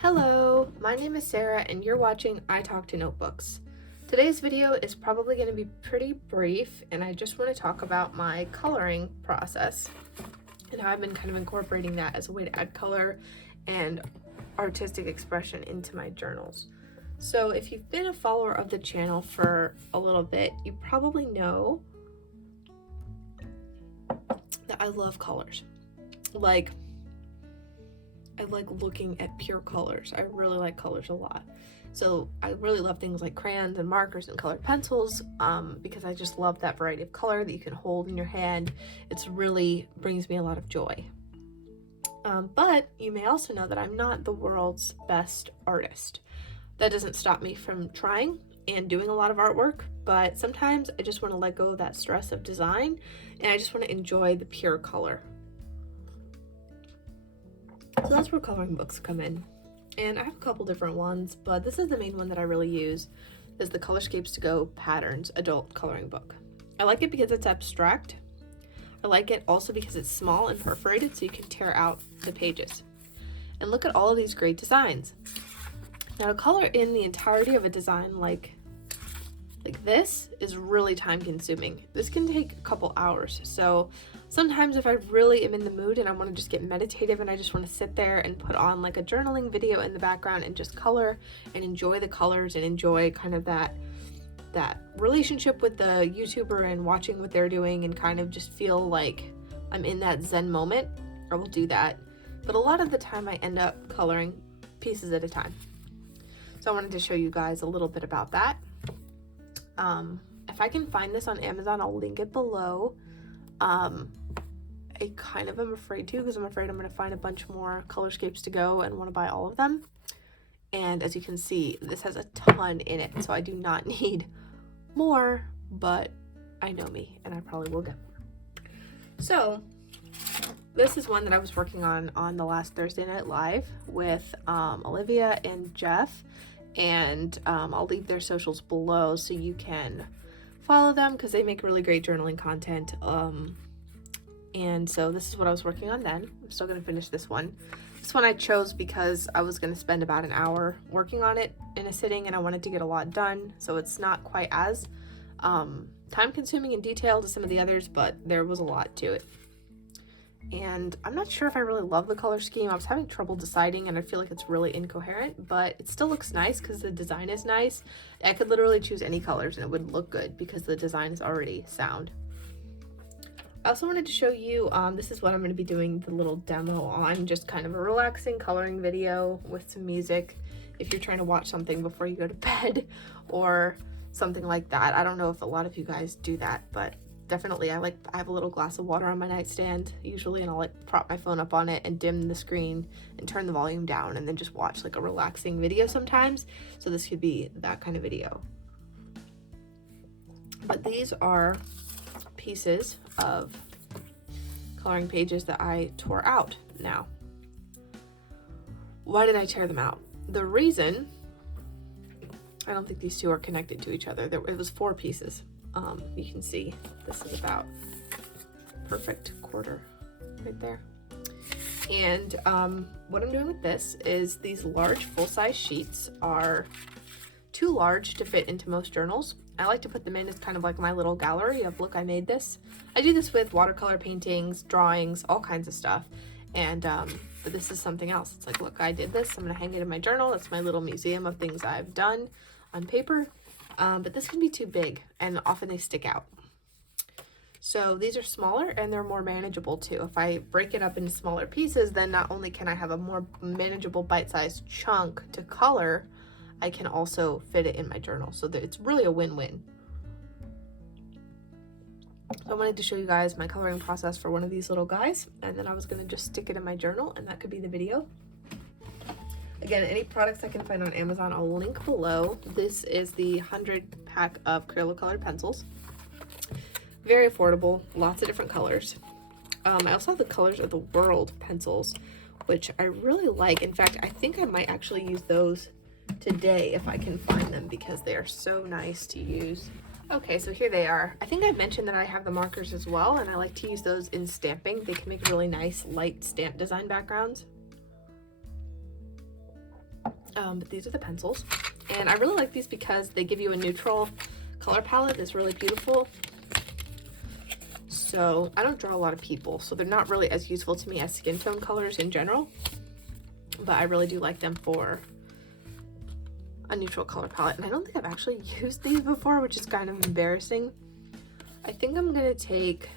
Hello, my name is Sarah and you're watching I Talk to Notebooks. Today's video is probably going to be pretty brief and I just want to talk about my coloring process and how I've been kind of incorporating that as a way to add color and artistic expression into my journals. So if you've been a follower of the channel for a little bit, you probably know that I love colors. I like looking at pure colors. I really like colors a lot. So I really love things like crayons and markers and colored pencils because I just love that variety of color that you can hold in your hand. It's really brings me a lot of joy. But you may also know that I'm not the world's best artist. That doesn't stop me from trying and doing a lot of artwork, but sometimes I just want to let go of that stress of design and I just want to enjoy the pure color. So that's where coloring books come in. And I have a couple different ones, but this is the main one that I really use, is the Colorscapes To Go Patterns Adult Coloring Book. I like it because it's abstract. I like it also because it's small and perforated so you can tear out the pages. And look at all of these great designs. Now to color in the entirety of a design like this is really time consuming. This can take a couple hours. So sometimes if I really am in the mood and I want to just get meditative and I just want to sit there and put on like a journaling video in the background and just color and enjoy the colors and enjoy kind of that relationship with the YouTuber and watching what they're doing and kind of just feel like I'm in that Zen moment, I will do that. But a lot of the time I end up coloring pieces at a time. So I wanted to show you guys a little bit about that. If I can find this on Amazon, I'll link it below. I kind of am afraid to because I'm afraid I'm going to find a bunch more Colorscapes to go and want to buy all of them. And as you can see, this has a ton in it, so I do not need more, but I know me and I probably will get more. So this is one that I was working on the last Thursday Night Live with Olivia and Jeff. And I'll leave their socials below so you can follow them because they make really great journaling content. And so this is what I was working on then. I'm still going to finish this one. This one I chose because I was going to spend about an hour working on it in a sitting and I wanted to get a lot done. So it's not quite as time consuming and detailed as some of the others, but there was a lot to it. And I'm not sure if I really love the color scheme. I was having trouble deciding and I feel like it's really incoherent, but it still looks nice because the design is nice. I could literally choose any colors and it would look good because the design is already sound. I also wanted to show you, this is what I'm going to be doing the little demo on, just kind of a relaxing coloring video with some music if you're trying to watch something before you go to bed or something like that. I don't know if a lot of you guys do that, but definitely I have a little glass of water on my nightstand usually and I'll like prop my phone up on it and dim the screen and turn the volume down and then just watch like a relaxing video sometimes. So this could be that kind of video. But these are pieces of coloring pages that I tore out. Now, why did I tear them out? The reason, I don't think these two are connected to each other. It was 4 pieces. You can see this is about perfect quarter right there. And what I'm doing with this is these large full-size sheets are too large to fit into most journals. I like to put them in as kind of like my little gallery of look, I made this. I do this with watercolor paintings, drawings, all kinds of stuff. And but this is something else. It's like, look, I did this. I'm gonna hang it in my journal. That's my little museum of things I've done on paper. But this can be too big and often they stick out. So these are smaller and they're more manageable too. If I break it up into smaller pieces, then not only can I have a more manageable bite-sized chunk to color, I can also fit it in my journal. So that it's really a win-win. So I wanted to show you guys my coloring process for one of these little guys, and then I was gonna just stick it in my journal and that could be the video. Again, any products I can find on Amazon, I'll link below. This is the 100 pack of Crayola colored pencils. Very affordable, lots of different colors. I also have the Colors of the World pencils, which I really like. In fact, I think I might actually use those today if I can find them because they are so nice to use. Okay, so here they are. I think I mentioned that I have the markers as well, and I like to use those in stamping. They can make really nice light stamp design backgrounds. But these are the pencils, and I really like these because they give you a neutral color palette that's really beautiful. So I don't draw a lot of people, so they're not really as useful to me as skin tone colors in general, but I really do like them for a neutral color palette. And I don't think I've actually used these before, which is kind of embarrassing. I think I'm gonna take,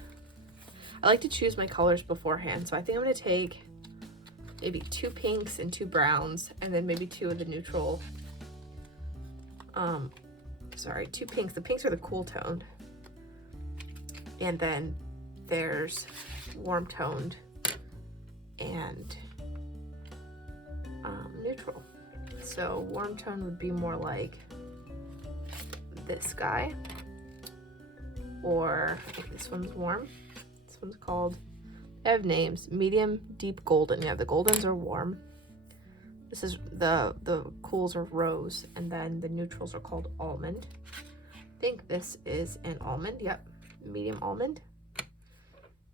I like to choose my colors beforehand, so I think I'm gonna take maybe 2 pinks and 2 browns, and then maybe 2 of the neutral, sorry, 2 pinks. The pinks are the cool toned, and then there's warm toned and neutral. So warm tone would be more like this guy, or I think this one's warm. This one's called, they have names, medium, deep, golden. Yeah, the goldens are warm. This is the cools are rose, and then the neutrals are called almond. I think this is an almond. Yep, medium almond.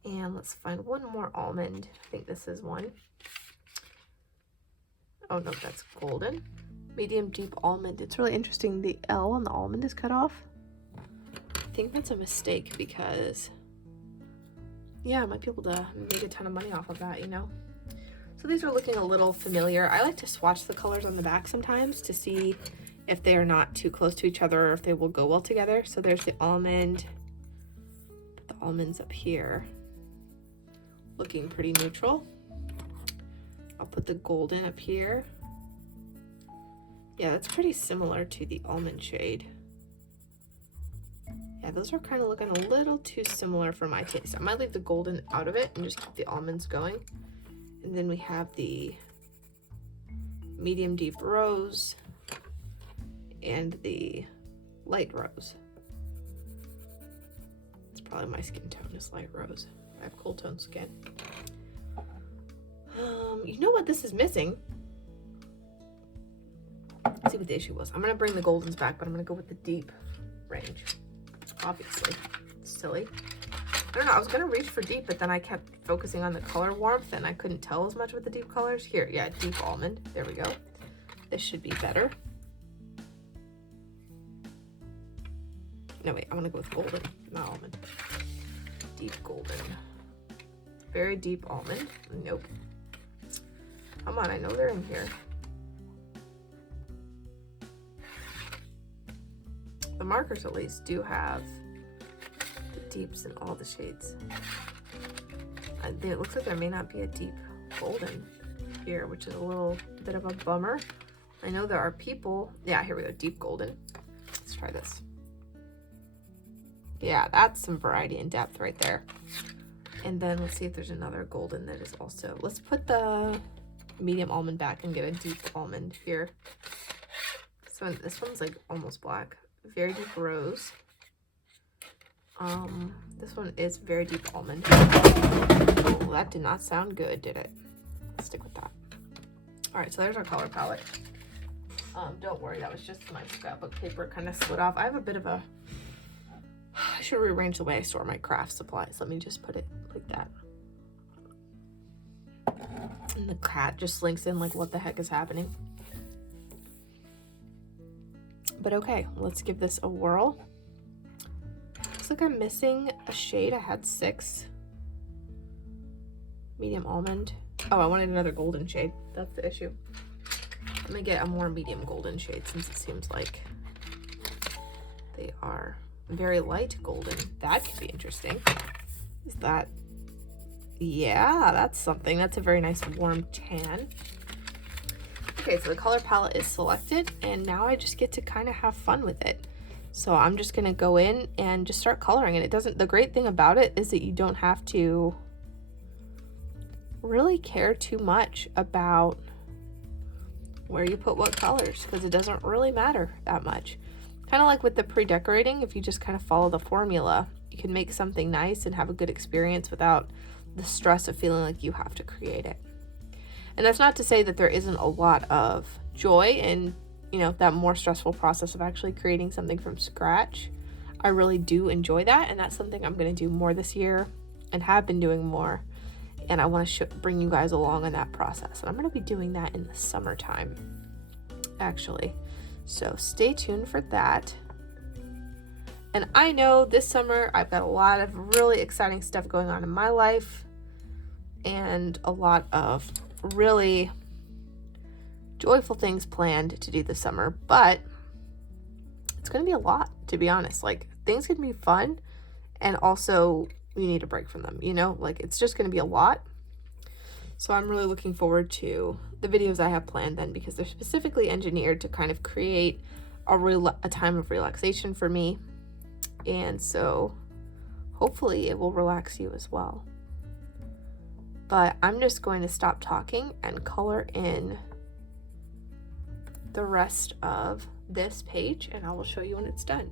And let's find one more almond. I think this is one. Oh no, that's golden. Medium, deep almond. It's really interesting. The L on the almond is cut off. I think that's a mistake because, yeah, I might be able to make a ton of money off of that, you know? So these are looking a little familiar. I like to swatch the colors on the back sometimes to see if they are not too close to each other or if they will go well together. So there's the almond. Put the almonds up here. Looking pretty neutral. I'll put the golden up here. Yeah, that's pretty similar to the almond shade. Yeah, those are kind of looking a little too similar for my taste. I might leave the golden out of it and just keep the almonds going. And then we have the medium deep rose and the light rose. It's probably my skin tone is light rose. I have cool tone skin. You know what this is missing? Let's see what the issue was. I'm gonna bring the goldens back, but I'm gonna go with the deep range. Obviously, it's silly. I don't know, I was gonna reach for deep, but then I kept focusing on the color warmth and I couldn't tell as much with the deep colors. Here, yeah, deep almond, there we go. This should be better. No, wait, I'm gonna go with golden, not almond. Deep golden. Very deep almond, nope. Come on, I know they're in here. The markers at least do have the deeps in all the shades. It looks like there may not be a deep golden here, which is a little bit of a bummer. I know there are people, yeah, here we go, deep golden. Let's try this. Yeah, that's some variety and depth right there. And then let's see if there's another golden that is also, let's put the medium almond back and get a deep almond here. So this one's like almost black. Very deep rose. This one is very deep almond. Oh, that did not sound good, did it? Let's stick with that. All right, so there's our color palette. Don't worry, that was just my scrapbook paper kind of slid off. I have a bit of a, I should rearrange the way I store my craft supplies. Let me just put it like that. And the cat just slinks in like, what the heck is happening? But okay, let's give this a whirl. Looks like I'm missing a shade. I had 6. Medium almond. Oh, I wanted another golden shade. That's the issue. I'm gonna get a more medium golden shade since it seems like they are very light golden. That could be interesting. Is that, yeah, that's something. That's a very nice warm tan. Okay, so the color palette is selected and now I just get to kind of have fun with it. So I'm just gonna go in and just start coloring, and it doesn't, the great thing about it is that you don't have to really care too much about where you put what colors, because it doesn't really matter that much. Kind of like with the pre-decorating, if you just kind of follow the formula, you can make something nice and have a good experience without the stress of feeling like you have to create it. And that's not to say that there isn't a lot of joy in, you know, that more stressful process of actually creating something from scratch. I really do enjoy that, and that's something I'm going to do more this year and have been doing more. And I want to bring you guys along in that process. And I'm going to be doing that in the summertime. actually. So stay tuned for that. And I know this summer I've got a lot of really exciting stuff going on in my life and a lot of really joyful things planned to do this summer, but it's going to be a lot, to be honest. Like, things can be fun and also you need a break from them, you know? Like, it's just going to be a lot. So I'm really looking forward to the videos I have planned then, because they're specifically engineered to kind of create a time of relaxation for me. And so hopefully it will relax you as well. But I'm just going to stop talking and color in the rest of this page, and I will show you when it's done.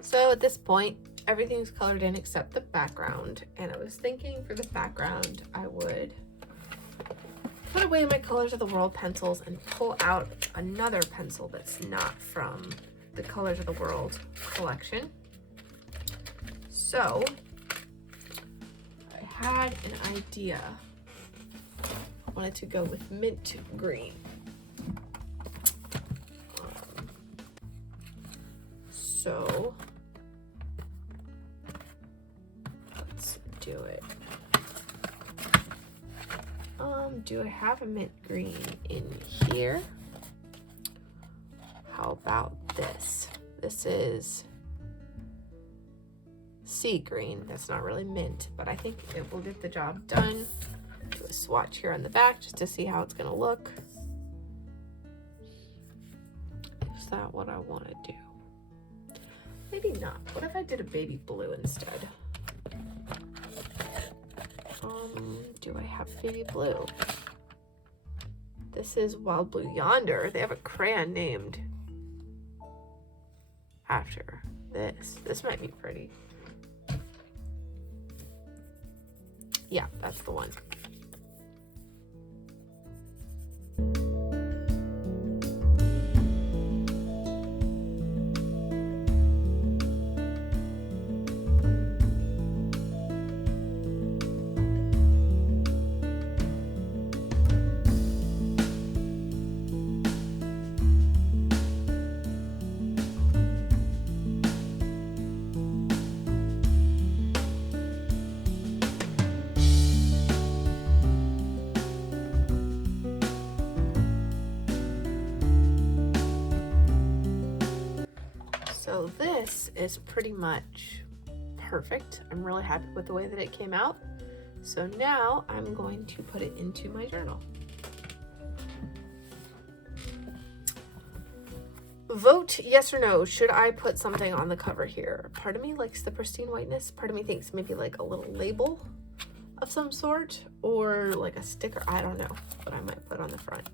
So at this point, everything's colored in except the background, and I was thinking for the background I would put away my Colors of the World pencils and pull out another pencil that's not from the Colors of the World collection. So I had an idea. I wanted to go with mint green. So let's do it. Do I have a mint green in here? How about this? This is sea green. That's not really mint, but I think it will get the job done. Do a swatch here on the back just to see how it's gonna look. Is that what I want to do? Maybe not. What if I did a baby blue instead? Do I have baby blue? This is Wild Blue Yonder. They have a crayon named after this. This might be pretty. Yeah, that's the one. So this is pretty much perfect. I'm really happy with the way that it came out. So now I'm going to put it into my journal. Vote yes or no. Should I put something on the cover here? Part of me likes the pristine whiteness. Part of me thinks maybe like a little label of some sort, or like a sticker. I don't know what I might put on the front.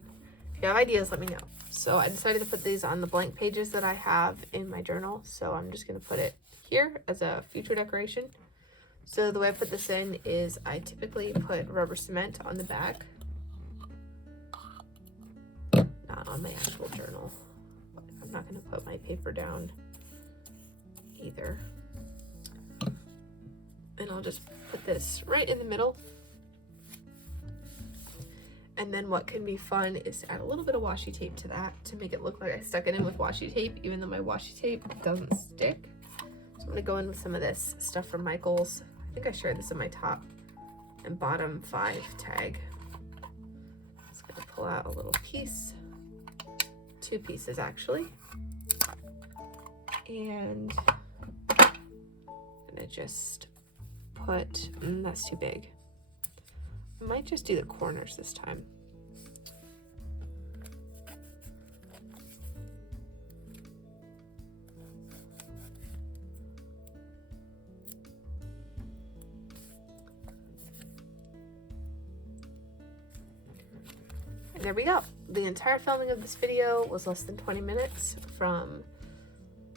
If you have ideas, let me know. So I decided to put these on the blank pages that I have in my journal. So I'm just going to put it here as a future decoration. So the way I put this in is I typically put rubber cement on the back. Not on my actual journal. But I'm not going to put my paper down either. And I'll just put this right in the middle. And then what can be fun is to add a little bit of washi tape to that to make it look like I stuck it in with washi tape, even though my washi tape doesn't stick. So I'm gonna go in with some of this stuff from Michael's. I think I shared this in my top and bottom 5 tag. Just gonna pull out a little piece, 2 pieces actually. And I'm gonna just put, that's too big. I might just do the corners this time. there we go. The entire filming of this video was less than 20 minutes from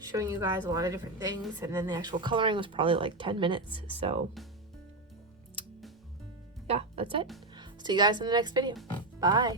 showing you guys a lot of different things, and then the actual coloring was probably like 10 minutes. So yeah, that's it. See you guys in the next video. Bye.